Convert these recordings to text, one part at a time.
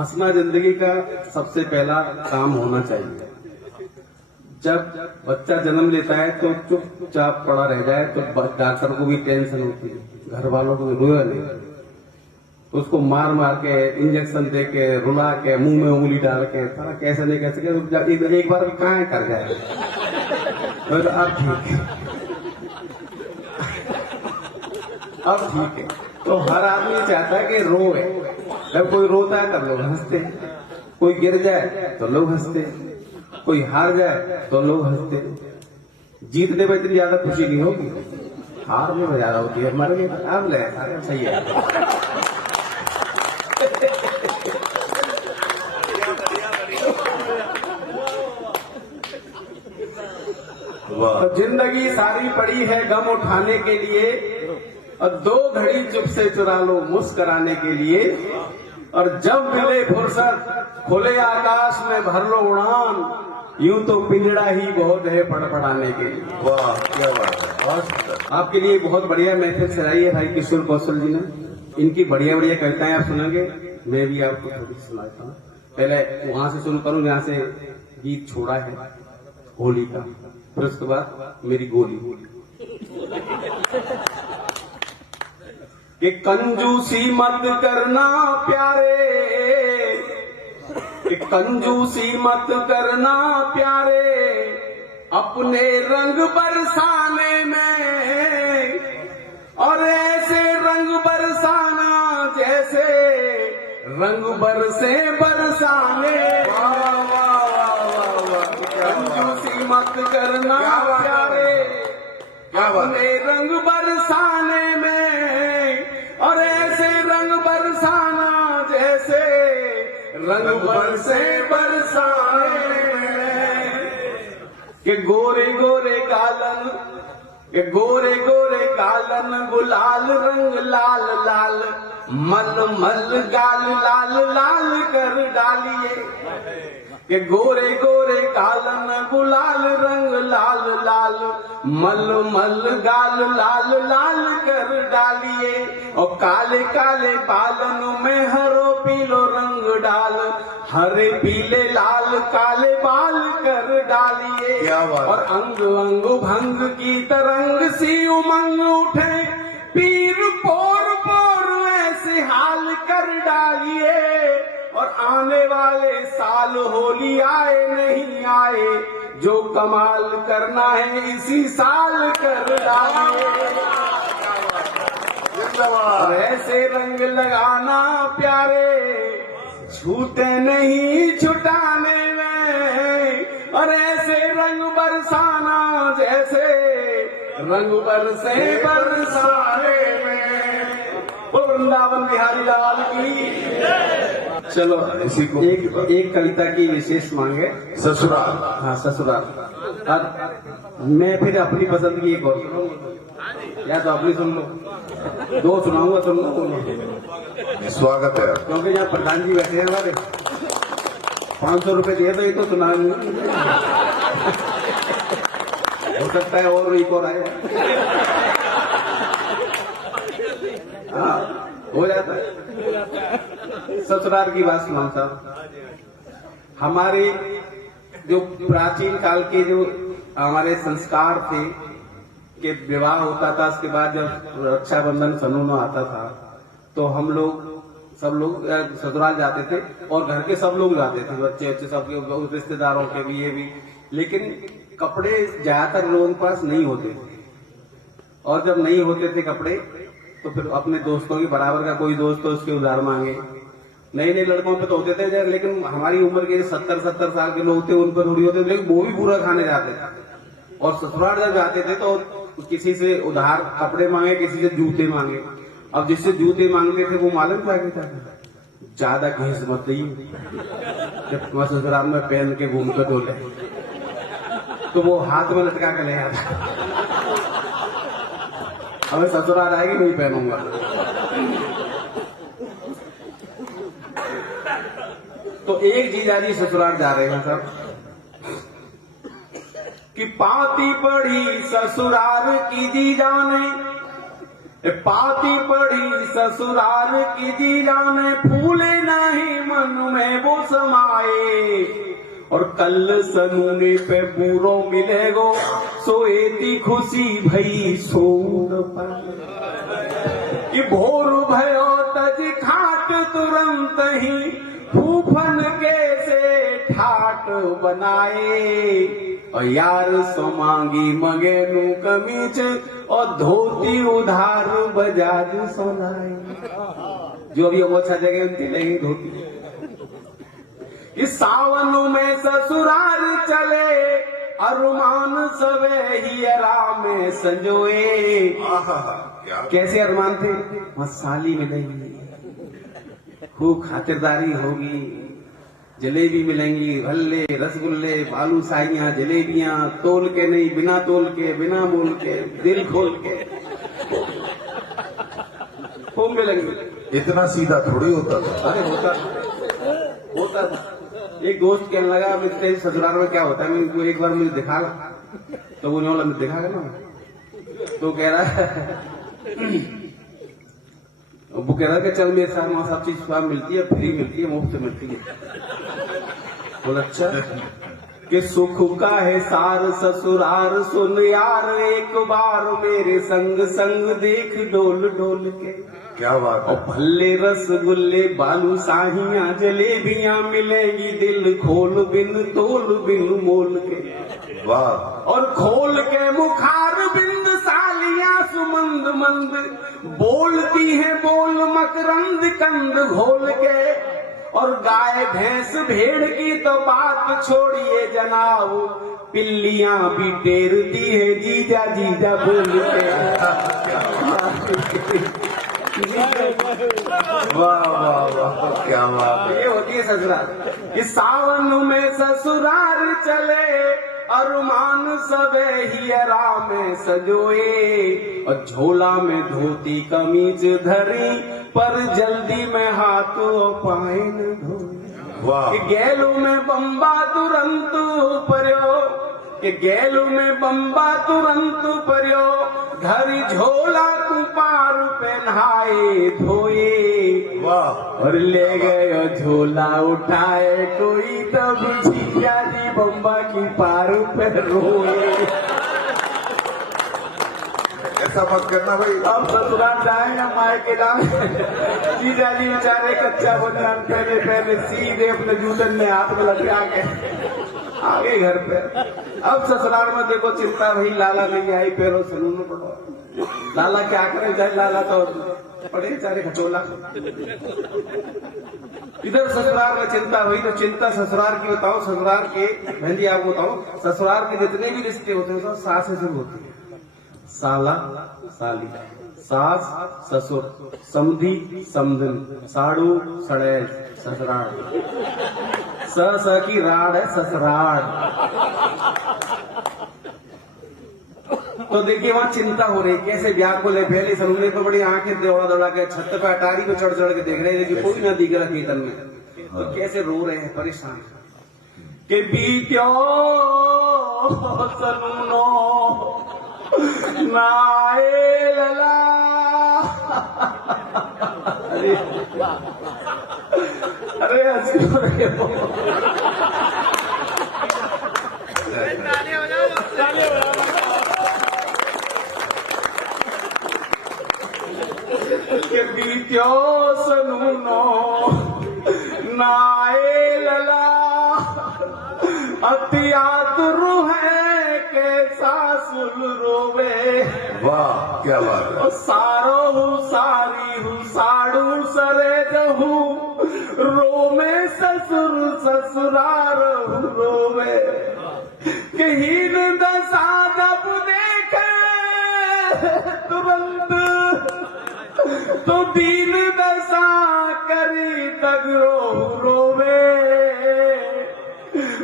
हंसना जिंदगी का सबसे पहला काम होना चाहिए। जब बच्चा जन्म लेता है तो चुपचाप पड़ा रह जाए तो डॉक्टर को भी टेंशन होती है, घर वालों को रोया नहीं, उसको मार मार के इंजेक्शन दे के रुला के मुंह में उंगली डाल के सारा कैसे नहीं कैसे जब एक बार कहाँ कर जाए तो अब ठीक है, अब ठीक है। तो हर आदमी चाहता है कि रोए, जब कोई रोता है तब लोग हंसते हैं, कोई गिर जाए तो लोग हंसते हैं, कोई हार जाए तो लोग हंसते हैं। जीतने में इतनी ज्यादा खुशी नहीं होगी, हार में ज्यादा होती है। मर गए अब ले सारे सही है। तो जिंदगी सारी पड़ी है गम उठाने के लिए, और 2 घड़ी चुप से चुरा लो मुस्कुराने के लिए, और जब मिले फुर्सत खुले आकाश में भर लो उड़ान, यूं तो पिंजड़ा ही बहुत है पड़पड़ाने के लिए। वाह क्या बात है, बहुत आपके लिए बहुत बढ़िया महफिल सजाई है भाई किशोर कौशल जी ने। इनकी बढ़िया बढ़िया कविताएं आप सुनेंगे, मैं भी आपको थोड़ी सुनाता हूँ। पहले वहां से शुरू करूँ जहाँ से गीत छोड़ा है होली का, फिर उसके बाद मेरी गोली। कि कंजूसी मत करना प्यारे, कि कंजूसी मत करना प्यारे, अपने रंग बरसाने में, और ऐसे रंग बरसाना जैसे रंग बरसे बरसाने। कंजूसी मत करना प्यारे, अपने रंग बरसाने में, और ऐसे रंग बरसाना जैसे रंग बरसे बरसाने में। कि गोरे गोरे कालन, कि गोरे गोरे कालन गुलाल रंग लाल लाल, मल मल गाल लाल लाल कर डालिए। कि गोरे गोरे कालन गुलाल रंग लाल लाल, मल मल गाल लाल लाल कर डालिए। और काले काले बालन में हरो पीलो रंग डाल, हरे पीले लाल काले बाल कर डालिए। और अंग अंग भंग की तरंग सी उमंग उठे, पीर पोर पोर ऐसे हाल कर डालिए। और आने वाले साल होली आए नहीं आए, जो कमाल करना है इसी साल कर डालिए। और ऐसे रंग लगाना प्यारे, छूटे नहीं छुटाने में, और ऐसे रंग बरसाना जैसे रंग बरसे बरसाने में। वृंदावन बिहारी लाल की। चलो इसी को एक कविता की विशेष मांगे, ससुराल। हाँ ससुराल। अब मैं फिर अपनी पसंद की एक और सुनाऊंगा, या तो अपनी सुन लो, 2 सुनाऊंगा तुम लोग बोलो। स्वागत है, क्योंकि यहाँ प्रधान जी बैठे हैं हमारे, 500 रुपए दिए तो ये तो सुना हो सकता है और एक और आए। हाँ हो जाता है। ससुराल की बात सुनाऊं साहब, हमारे जो प्राचीन काल के जो हमारे संस्कार थे कि विवाह होता था, उसके बाद जब रक्षाबंधन सनून आता था तो हम लोग सब लोग ससुराल जाते थे, और घर के सब लोग जाते थे, बच्चे बच्चे सबके, रिश्तेदारों के भी ये भी। लेकिन कपड़े ज्यादातर लोगों के पास नहीं होते थे, और जब नहीं होते थे कपड़े तो फिर अपने दोस्तों के बराबर का कोई दोस्त तो उसके उधार मांगे। नए नए लड़कों पे तो होते थे, लेकिन हमारी उम्र के 70-70 साल के लोग थे उन पर थोड़ी होते थे, लेकिन वो भी बुरा खाने जाते थे। और ससुराल जब जाते थे तो किसी से उधार कपड़े मांगे, किसी से जूते मांगे। अब जिससे जूते मांगते थे वो मालूम क्या कहता था, ज्यादा घिस मत दी, जब ससुराल में पहन के घूमते डोले तो वो हाथ में लटका के ले आता, हमें ससुराल आएगी नहीं पहनूंगा। तो एक जीजाजी ससुराल जा रहे हैं सब, कि पाती पड़ी ससुराल की जीजा ने, पाती पड़ी ससुराल की जीजा ने, फूले नहीं मन और कल सनूने पे बूरो मिलेगो, सो एती खुशी भई सो न पाए। कि भोर भयो तज खाट तुरंत ही, फूफन के से ठाट बनाए। और यार सो मांगी मगेनु कमीज, और धोती उधार बजाज सोनाए। जो भी वो अच्छा जगह उनकी नहीं धोती। इस सावन में ससुराल चले, अरमान सवे ही आराम में संजोए। क्या कैसे अरमान थे? वहां साली मिलेगी, खूब खातिरदारी होगी, जलेबी मिलेंगी, हल्ले, रसगुल्ले, बालूशाहियां, जलेबियां, तोल के नहीं, बिना तोल के, बिना मोल के, दिल खोल के खूब मिलेंगे। इतना सीधा थोड़ी होता था। अरे होता था। एक दोस्त कहने लगा मेरे ससुराल में क्या होता है, मैं एक बार मुझे दिखागा, तो वो बोला मैं दिखागा ना, तो कह रहा है वो कह रहा है कि चल मेरे साथ वहां सब चीज मिलती है, फ्री मिलती है, मुफ्त मिलती है। बोला अच्छा कि सुख का है सार ससुरार, सुन यार एक बार मेरे संग संग देख डोल डोल के। क्या बात है। और भल्ले रसगुल्ले, बालूशाहियां, जलेबियां मिलेंगी, दिल खोल बिन तोल बिन मोल के। वाह। और खोल के मुखार बिंद सालियां सुमंद मंद, बोलती है बोल मकरंद कंद घोल के। और गाय भैंस भेड़ की तो बात छोड़िए जनाब, पिल्लियां भी टेरती है जीजा जीजा बोल के। वाह वाह वाह, क्या बात है। ये होती है ससुराल। इस सावन में ससुराल चले, अरमान सबे ही आराम में सजोए। और झोला में धोती कमीज धरी, पर जल्दी में हाथों पाए न धोए। वाह। गैलू में बम्बा तुरंत पर्यो, कि गैलू में बम्बा तुरंत पर्यो, धरी झोला तू पार पहनाए धोए। वाह। और ले गए झोला उठाए कोई, तब जीजा जी बम्बा की पार पे रोए। ऐसा मत करना भाई। अब ससुराल जाएगा माए के नाम, जीजा जी बेचारे कच्चा बनियान पहले पहले सीधे अपने जूतन में हाथ में लग आगे घर पे। अब ससुराल में देखो चिंता भाई, लाला नहीं आई, पैरों से नून पड़ो। लाला क्या करे, जाए लाला तो पड़े बेचारे खचोला। इधर ससुराल में चिंता हुई, तो चिंता ससुराल की बताओ। ससुराल के बहन जी आपको बताओ, ससुराल के जितने भी रिश्ते होते हैं सब सास से शुरू होती है। साला साली, सास ससुर, समधी समधन, साड़ू सड़ैल, ससुराल। स की राड़ है ससुराल। तो देखिए वहां चिंता हो रही, कैसे व्याकुल है। पहले समुद्र पे बड़ी आंखें दौड़ा दौड़ा के छत पे अटारी पे चढ़ चढ़ के देख रहे हैं कि कोई ना दिख रहा कीर्तन में, तो कैसे रो रहे हैं, परेशान के बीत्यो सनुनो नाए लला। अरे हंसी हो रही हो। के बीत्यो सनूनो नाए लला, अतियातरु है के सासुल रोवे। वाह क्या बात है। सारो हूँ सारी हूँ साड़ू सरे जहू, रोमे ससुर ससुरार रोवे। कहीन दशा जब देखे तुरंत, तो दीन दशा करी तगरो रोवे।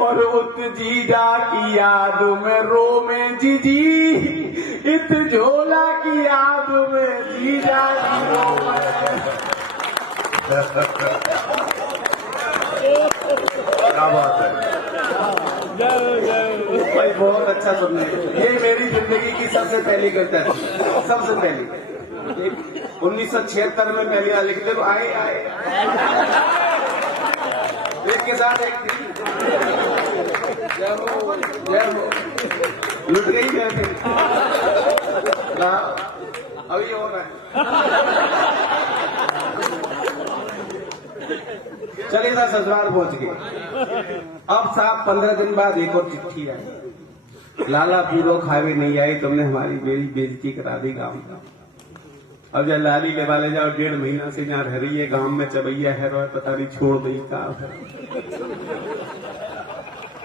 और उत जीजा की याद में रो में जीजी, इत झोला की याद में जीजा की रो में। क्या बात है भाई, बहुत अच्छा सुनने। ये मेरी जिंदगी की सबसे पहली घटना थी, सबसे पहली। 1976 में पहली बार लिखते तो आए आए। देख के साथ एक थी। जय हो जय हो, लुट गई मैं फिर। अभी हो रहा है। चलिए ना, ससुराल पहुंच गए। अब साहब 15 दिन बाद एक और चिट्ठी आई। लाला पूरो खावे नहीं आई, तुमने हमारी बेइज्जती करा दी गांव का। अब जब लाली ले वाले जाओ, 1.5 महीना से यहाँ रह रही है गांव में, चबैया है रो, पता नहीं छोड़ दी का।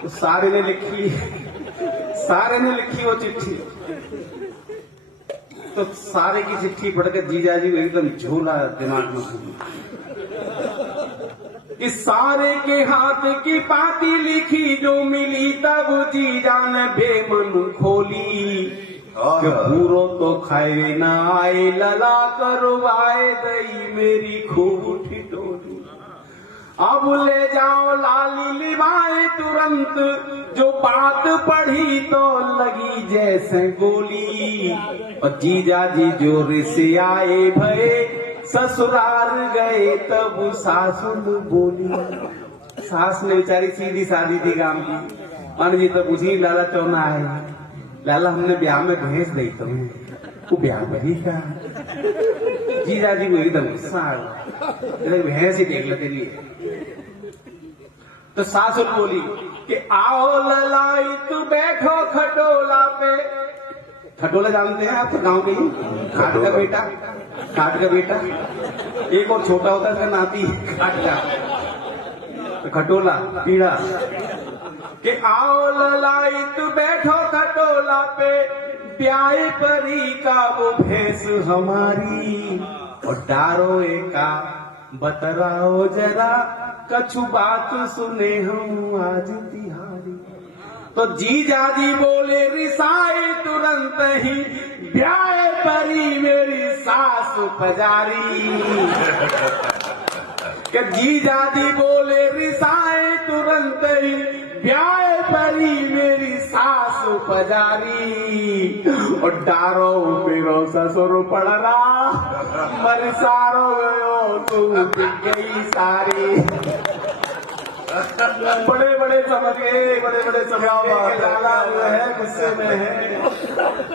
तो सारे ने लिखी वो चिट्ठी। तो सारे की चिट्ठी पढ़कर जीजा जी एकदम झोला दिमाग में घूमी कि सारे के हाथ की पाती लिखी, जो मिली तब जीजा ने बेमन खोली। कि पूरो तो खाए ना आए, लला करवाए दई मेरी खूब ठिठोली। अब ले जाओ लाली लिवाए तुरंत, जो बात पढ़ी तो लगी जैसे गोली। और जीजा जी जोर से आए भये, ससुराल गए तब सासु बोली। सास ने बेचारी सीधी सादी थी गांव की, मान जी तो पूछी लाला चौना है, लाला हमने ब्याह में भैंस दी तुम्हें, वो ब्याह बही का। जीजा जी को एकदम गुस्सा आ गया, भैंस ही देख लेते लिए। तो सासु बोली कि आओ ललाई तू बैठो खटोला पे। खटोला जानते हैं आप गांव के? खाट का बेटा, खाट का बेटा। एक और छोटा होता है उसका नाती खाट का, तो खटोला पीड़ा। कि आओ ललाई तू बैठो खटोला पे, प्याई परी का वो भैंस हमारी। और डारो एका बतराओ जरा, कछु बात सुने हम आज तिहारी। तो जीजा जी बोले रिसाए तुरंत ही, ब्याह परी मेरी सास पजारी। कि जीजा जी बोले रिसाए तुरंत ही, ब्याह परी मेरी सास पजारी। और डारो मेरो ससुर पड़रा, मर सारो गयो तू गई सारी। बड़े बड़े समझ गए, बड़े बड़े समझ गए। लाला जो है गुस्से में है।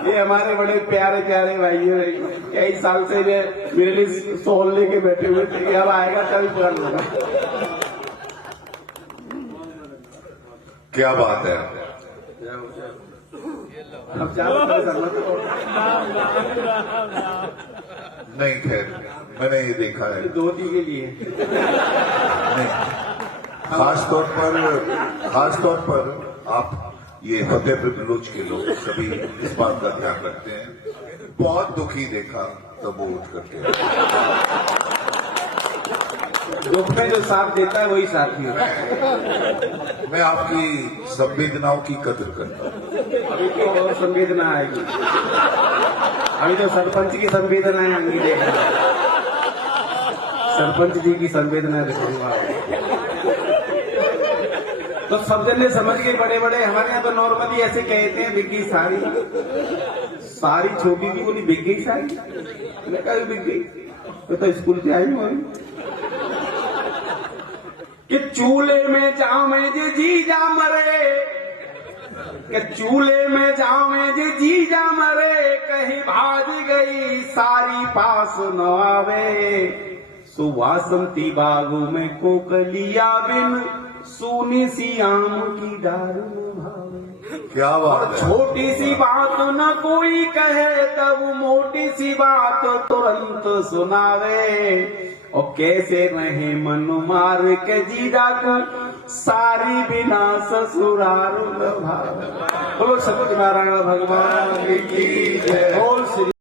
ये हमारे बड़े प्यारे प्यारे भाइयों, कई साल से मेरे लिए सोल लेके बैठे हुए थे, अब आएगा कभी पूरा होगा। क्या बात है। अब ज्यादा नहीं, खैर मैंने ये देखा है, धोती के लिए नहीं, खास तौर पर आप ये फतेहपुर बलूच के लोग सभी इस बात का ध्यान रखते हैं। बहुत दुखी देखा तब वो उठ करके, दुख में जो साथ देता है वही साथी होता है। मैं आपकी संवेदनाओं की कदर करता हूँ। अभी तो और संवेदना आएगी, अभी तो सरपंच की संवेदनाएं आएंगी। देखना, सरपंच जी की संवेदना दिखाऊंगा। तो सब जने समझ गए, बड़े बड़े। हमारे यहाँ तो नॉर्मली ऐसे कहते हैं, बिक गई सारी। सारी छोटी थी, बोली बिक गई सारी। मैंने कहा बिक गई तो स्कूल से आई हूँ कि चूल्हे में जामे जे जीजा मरे, कि चूल्हे में जामे जे जीजा मरे, कहीं भाग गई सारी पास न आवे। सुवासंती बागों में कोकलिया बिन, सूनी सी आम की डाल भावे। क्या बात है। छोटी सी बात न कोई कहे, तब मोटी सी बात तुरंत सुनावे। और कैसे रहे मन मार के जीजा को, सारी बिना ससुराल भावे। बोलो सत्यनारायण भगवान की जय। बोल श्री